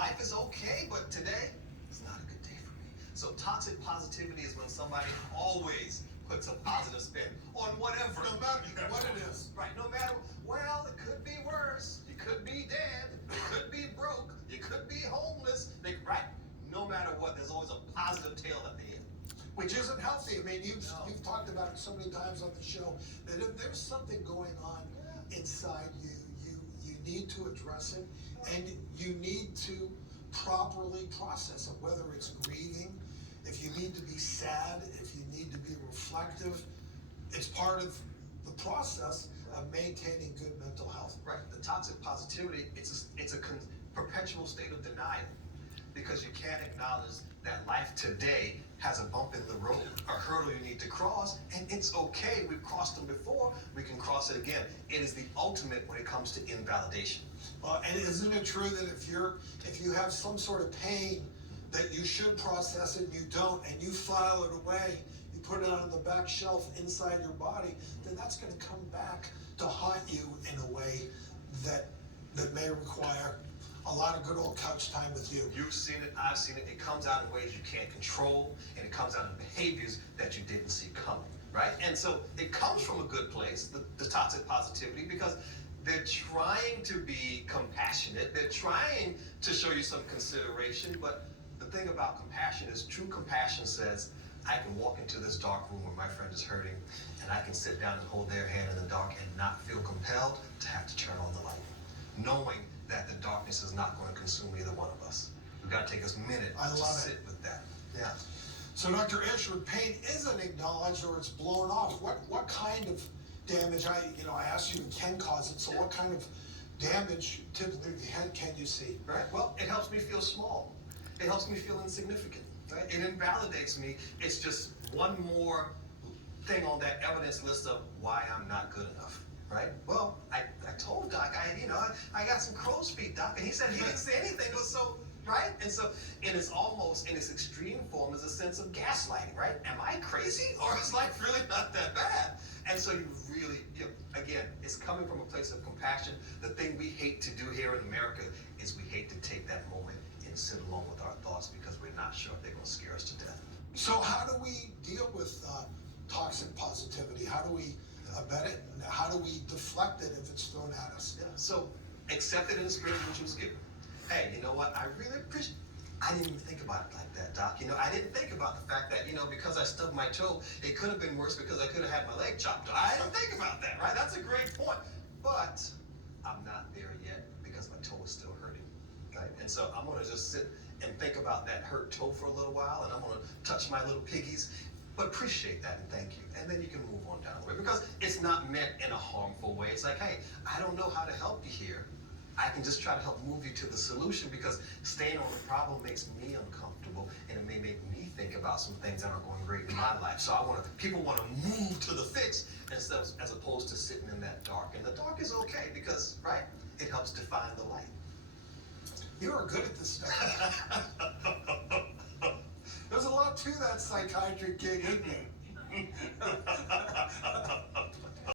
life is okay, but today is not a good day for me. So toxic positivity is when somebody always puts a positive spin on whatever. No matter what it is. Right, no matter, well, it could be worse. You could be dead. You could be broke. You could be homeless. Right? No matter what, there's always a positive tale at the end. Which isn't healthy. I mean, you've No. talked about it so many times on the show that if there's something going on inside you, you need to address it, and you need to properly process it, whether it's grieving, if you need to be sad, if you need to be reflective. It's part of the process of maintaining good mental health. Right. The toxic positivity, it's a perpetual state of denial because you can't acknowledge that life today has a bump in the road, a hurdle you need to cross, and it's okay. We've crossed them before. We can cross it again. It is the ultimate when it comes to invalidation. And isn't it true that if you have some sort of pain that you should process it and you don't, and you file it away, you put it on the back shelf inside your body, then that's going to come back to haunt you in a way that may require a lot of good old couch time with you. You've seen it, I've seen it. It comes out in ways you can't control, and it comes out in behaviors that you didn't see coming, right? And so it comes from a good place, the toxic positivity, because they're trying to be compassionate. They're trying to show you some consideration, but the thing about compassion is true compassion says, I can walk into this dark room where my friend is hurting, and I can sit down and hold their hand in the dark and not feel compelled to have to turn on the light, knowing that the darkness is not going to consume either one of us. We've got to take us a minute to sit with that. Yeah. So, Dr. Ish, when pain isn't acknowledged or it's blown off, what kind of damage? I asked you can cause it. So, what kind of damage typically can you see? Right. Well, it helps me feel small. It helps me feel insignificant. Right. It invalidates me. It's just one more thing on that evidence list of why I'm not good enough. Right? Well, I told Doc, I got some crow's feet, Doc, and he said he didn't say anything, but so, right? And so, and it's almost, in its extreme form, is a sense of gaslighting, right? Am I crazy, or is life really not that bad? And so you really, again, it's coming from a place of compassion. The thing we hate to do here in America is we hate to take that moment and sit alone with our thoughts because we're not sure if they're going to scare us to death. So how do we deal with toxic positivity? How do we abet it? And how do we deflect it if it's thrown at us? Yeah. So accept it in the spirit in which it was given. Hey, you know what? I really appreciate. I didn't even think about it like that, Doc. I didn't think about the fact that, because I stubbed my toe, it could have been worse because I could have had my leg chopped off. I didn't think about that, right? That's a great point. But I'm not there yet because my toe is still hurting, right? And so I'm going to just sit and think about that hurt toe for a little while, and I'm going to touch my little piggies. But appreciate that and thank you. And then you can move on down the way. Because it's not meant in a harmful way. It's like, hey, I don't know how to help you here. I can just try to help move you to the solution because staying on the problem makes me uncomfortable and it may make me think about some things that aren't going great in my life. So people want to move to the fix instead of, as opposed to sitting in that dark. And the dark is okay because, right, it helps define the light. You are good at this stuff. There's a lot to that psychiatric gig, isn't there?